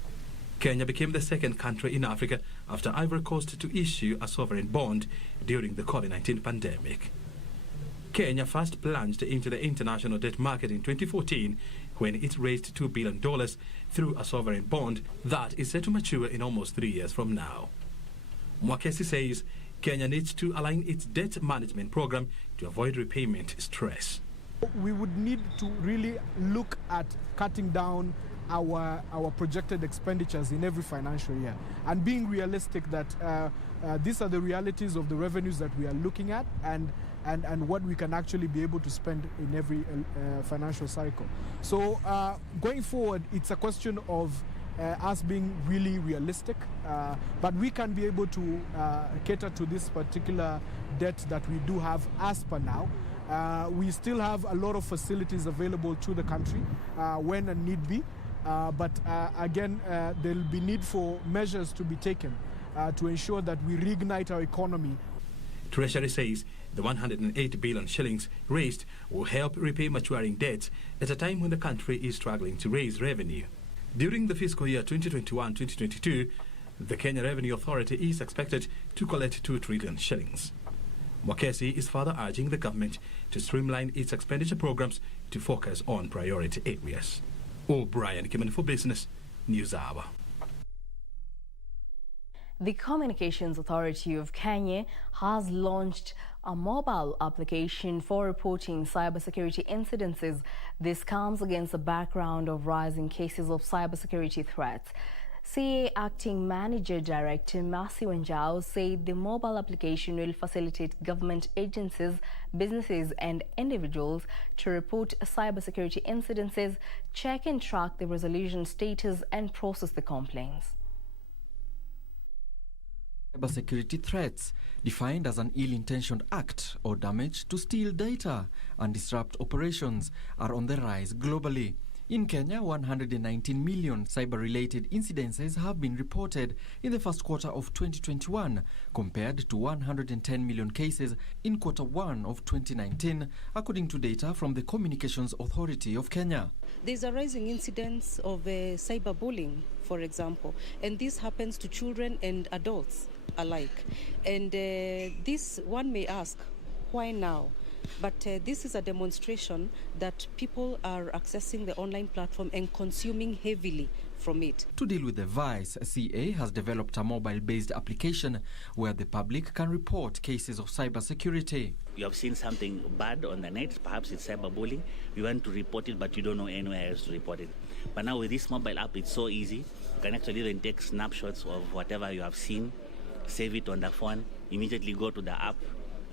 Kenya became the second country in Africa after Ivory Coast to issue a sovereign bond during the COVID-19 pandemic. Kenya first plunged into the international debt market in 2014 when it raised $2 billion through a sovereign bond that is set to mature in almost 3 years from now. Mukesi says Kenya needs to align its debt management program to avoid repayment stress. We would need to really look at cutting down our projected expenditures in every financial year and being realistic that these are the realities of the revenues that we are looking at and what we can actually be able to spend in every financial cycle. So going forward, it's a question of us being really realistic, but we can be able to cater to this particular debt that we do have as per now. We still have a lot of facilities available to the country when a need be. But again, there will be need for measures to be taken to ensure that we reignite our economy. Treasury says the 108 billion shillings raised will help repay maturing debts at a time when the country is struggling to raise revenue. During the fiscal year 2021-2022, the Kenya Revenue Authority is expected to collect 2 trillion shillings. Mwakesi is further urging the government to streamline its expenditure programs to focus on priority areas. O'Brien Kimani for Business, News Hour. The Communications Authority of Kenya has launched a mobile application for reporting cybersecurity incidences. This comes against the background of rising cases of cybersecurity threats. CA Acting Manager Director Masi Wanjao said the mobile application will facilitate government agencies, businesses and individuals to report cybersecurity incidences, check and track the resolution status and process the complaints. Cybersecurity threats, defined as an ill-intentioned act or damage to steal data and disrupt operations, are on the rise globally. In Kenya, 119 million cyber-related incidences have been reported in the first quarter of 2021, compared to 110 million cases in quarter 1 of 2019, according to data from the Communications Authority of Kenya. There's a rising incidence of cyberbullying, for example, and this happens to children and adults alike. And this, one may ask, why now? But this is a demonstration that people are accessing the online platform and consuming heavily from it. To deal with the vice, CA has developed a mobile-based application where the public can report cases of cybersecurity. You have seen something bad on the net, perhaps it's cyberbullying. You want to report it, but you don't know anywhere else to report it. But now with this mobile app, it's so easy. You can actually then take snapshots of whatever you have seen, save it on the phone, immediately go to the app,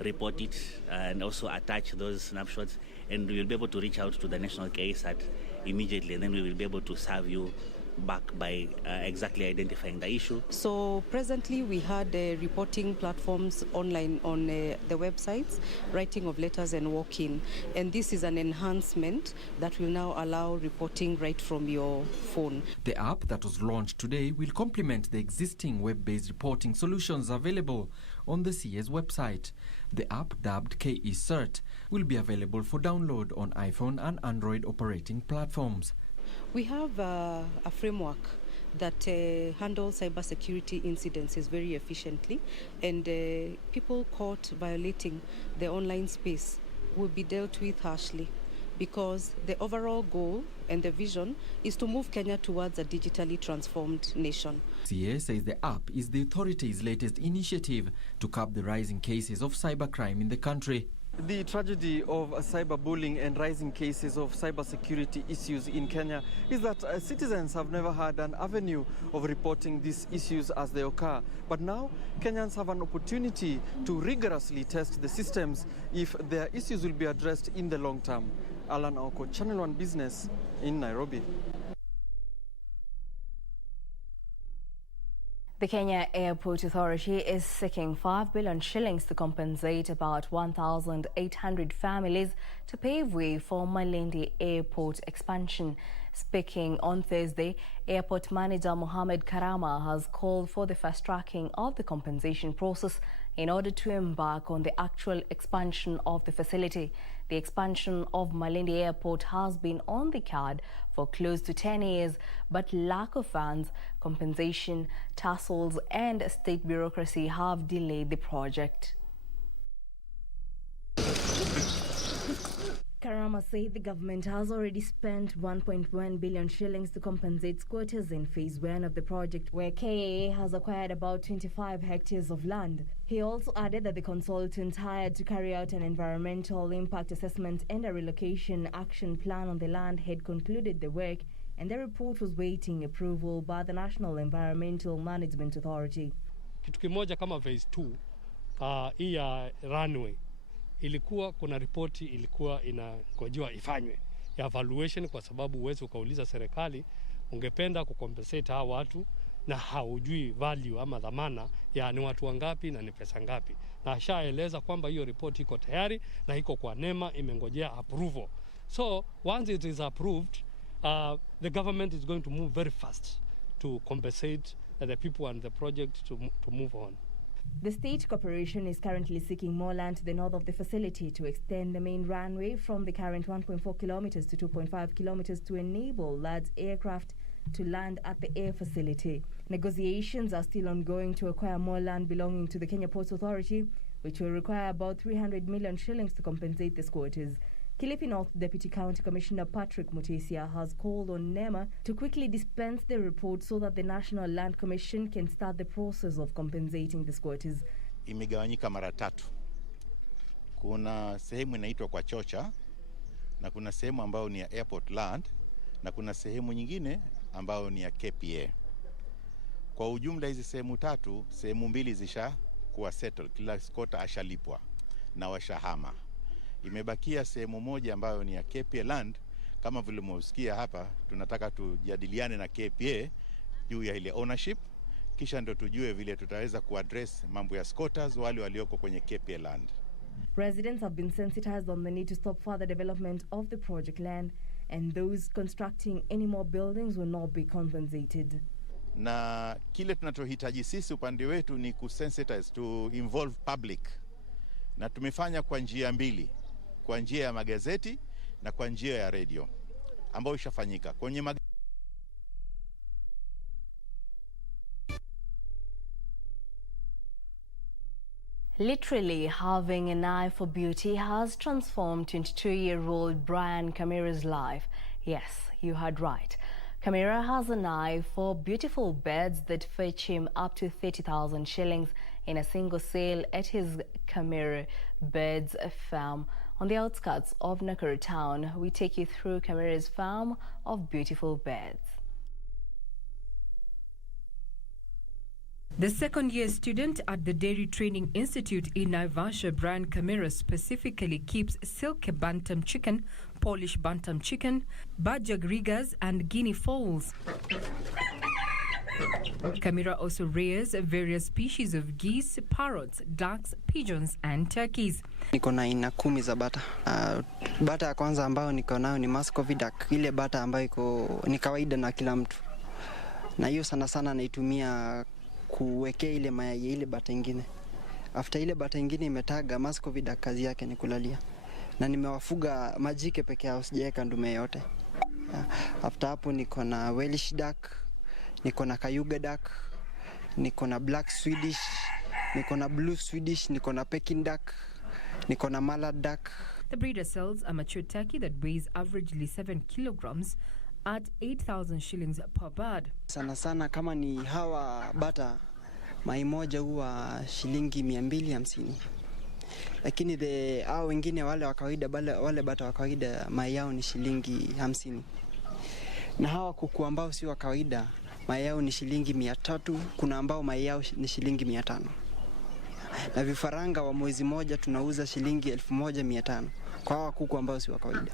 report it, and also attach those snapshots, and we will be able to reach out to the national KSAT immediately, and then we will be able to serve you back by exactly identifying the issue. So presently we had reporting platforms online on the websites, writing of letters and walk-in, and this is an enhancement that will now allow reporting right from your phone. The app that was launched today will complement the existing web-based reporting solutions available on the CA's website. The app, dubbed KE-CERT, will be available for download on iPhone and Android operating platforms. We have a framework that handles cybersecurity incidences very efficiently, and people caught violating the online space will be dealt with harshly, because the overall goal and the vision is to move Kenya towards a digitally transformed nation. CA says the app is the authority's latest initiative to curb the rising cases of cybercrime in the country. The tragedy of cyberbullying and rising cases of cybersecurity issues in Kenya is that citizens have never had an avenue of reporting these issues as they occur. But now, Kenyans have an opportunity to rigorously test the systems if their issues will be addressed in the long term. Alan Oko, Channel 1 Business in Nairobi. The Kenya Airport Authority is seeking 5 billion shillings to compensate about 1,800 families to pave way for Malindi Airport expansion. Speaking on Thursday, Airport Manager Mohamed Karama has called for the fast-tracking of the compensation process in order to embark on the actual expansion of the facility. The expansion of Malindi Airport has been on the card for close to 10 years, but lack of funds, compensation, tussles and state bureaucracy have delayed the project. Karama said the government has already spent 1.1 billion shillings to compensate squatters in phase 1 of the project, where KAA has acquired about 25 hectares of land. He also added that the consultant hired to carry out an environmental impact assessment and a relocation action plan on the land had concluded the work, and the report was waiting approval by the National Environmental Management Authority. Kitu kimoja kama phase 2 hii ya runway ilikuwa kuna ripoti ilikuwa inangojwa ifanywe ya evaluation, kwa sababu uwezo ukauliza serikali ungependa kucompensate hawa watu na haujui value ama dhamana ya ni watu wangapi na ni pesa ngapi, na ashaeleza kwamba hiyo ripoti iko tayari na iko kwa NEMA imengojea approval. So once it is approved, the government is going to move very fast to compensate the people and the project to move on. The state corporation is currently seeking more land to the north of the facility to extend the main runway from the current 1.4 kilometers to 2.5 kilometers to enable large aircraft to land at the air facility. Negotiations are still ongoing to acquire more land belonging to the Kenya Ports Authority, which will require about 300 million shillings to compensate the squatters. Kilifi North Deputy County Commissioner Patrick Mutesia has called on NEMA to quickly dispense the report so that the National Land Commission can start the process of compensating the squatters. Imegawanyika mara tatu. Kuna sehemu inaitwa kwa Chocha, na kuna sehemu ambayo ni ya airport land, na kuna sehemu nyingine ambayo ni ya KPA. Kwa ujumla hizi sehemu tatu, sehemu mbili zisha kuwa settle, kila squatter ashalipwa na washahama. Imebakia sehemu moja ambayo ni ya KPA land. Kama vile mmesikia hapa, tunataka tujadiliane na KPA juu ya ile ownership, kisha ndo tujue vile tutaweza kuaddress mambo ya squatters wale walioko kwenye KPA land. Residents have been sensitized on the need to stop further development of the project land, and those constructing any more buildings will not be compensated. Na kile tunachohitaji sisi upande wetu ni kusensitize, to involve public. Na tumefanya kwa njia mbili, kwa njia ya magazeti na kwa njia ya radio ambayo ishafanyika. Kwenye Literally having an eye for beauty has transformed 22-year-old Brian Kamira's life. Yes, you heard right. Kamira has an eye for beautiful beds that fetch him up to 30,000 shillings in a single sale at his Kamira Beds farm on the outskirts of Nakuru town. We take you through Kamira's farm of beautiful beds. The second-year student at the Dairy Training Institute in Naivasha, Brian Kamira, specifically keeps silky bantam chicken, Polish bantam chicken, Bajag rigas and guinea fowls. Kamira also rears various species of geese, parrots, ducks, pigeons and turkeys. Niko na aina 10 za bata. Bata ya kwanza ambayo niko nayo ni Muscovy duck, ile bata ambayo ni kawaida na kila mtu. Na hiyo sana sana naitumia kuwekea ile mayai ile bata ingine. After ile bata ingine imetaga, Muscovy duck kazi yake ni kulalia. Na nimewafuga majike peke yao, sijaweka ndume yote. After hapo niko na Welsh duck, niko na Cayuga duck, niko na Black Swedish, niko na Blue Swedish, niko na Peking duck, niko na Mallard duck. The breeder sells a mature turkey that weighs averagely 7 kilograms at 8,000 shillings per bird. Sana sana kama ni hawa bata, mai moja huwa shilingi 250. Lakini hao wengine wale wa kawaida, wale bata wa kawaida mai yao ni shilingi 50. Na hawa kuku ambao si wa kawaida mai yao ni shilingi 300, kuna ambao mai yao ni shilingi 500. Na vifaranga wa mwezi moja tunauza shilingi 1500 kwa hawa kuku ambao si wa kawaida.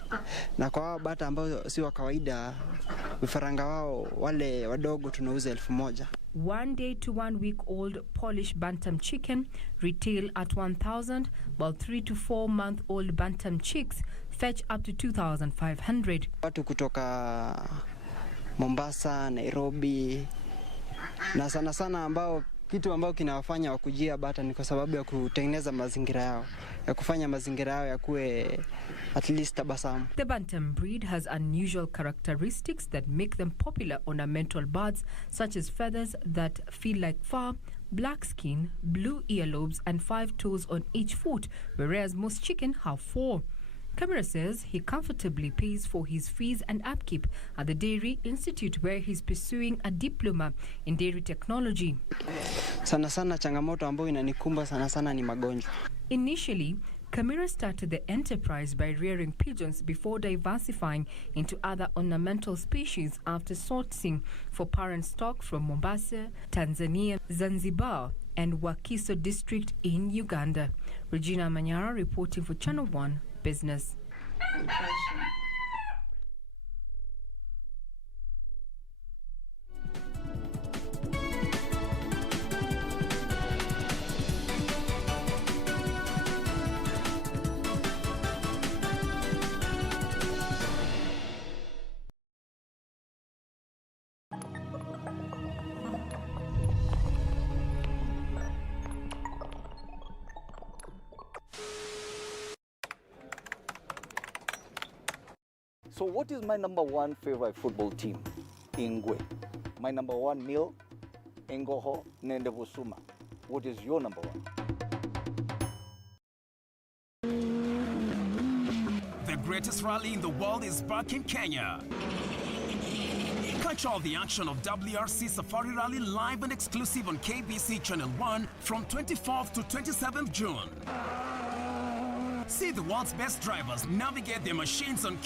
Na kwa hawa bata ambao si wa kawaida, vifaranga wao wale wadogo tunauza 1000. 1 day to 1 week old Polish bantam chicken retail at 1,000, while 3 to 4 month old bantam chicks fetch up to 2,500. Watu kutoka Mombasa, Nairobi, na sana sana ambao kitu ambao kinawafanya wakujia bata ni kwa sababu ya kutengeneza mazingira yao, ya kufanya mazingira yao ya kuwe at least tabasamu. The bantam breed has unusual characteristics that make them popular ornamental birds, such as feathers that feel like fur, black skin, blue earlobes and 5 toes on each foot, whereas most chicken have 4. Kamira says he comfortably pays for his fees and upkeep at the Dairy Institute, where he's pursuing a diploma in dairy technology. Sana sana changamoto ambayo inanikumba sana sana ni magonjwa. Initially, Kamira started the enterprise by rearing pigeons before diversifying into other ornamental species after sourcing for parent stock from Mombasa, Tanzania, Zanzibar and Wakiso district in Uganda. Regina Manyara reporting for Channel 1 Business. So what is my number one favorite football team? Ingwe. My number one meal? Engoho Nendevusuma. What is your number one? The greatest rally in the world is back in Kenya. Catch all the action of WRC Safari Rally live and exclusive on KBC Channel 1 from 24th to 27th June. See the world's best drivers navigate their machines on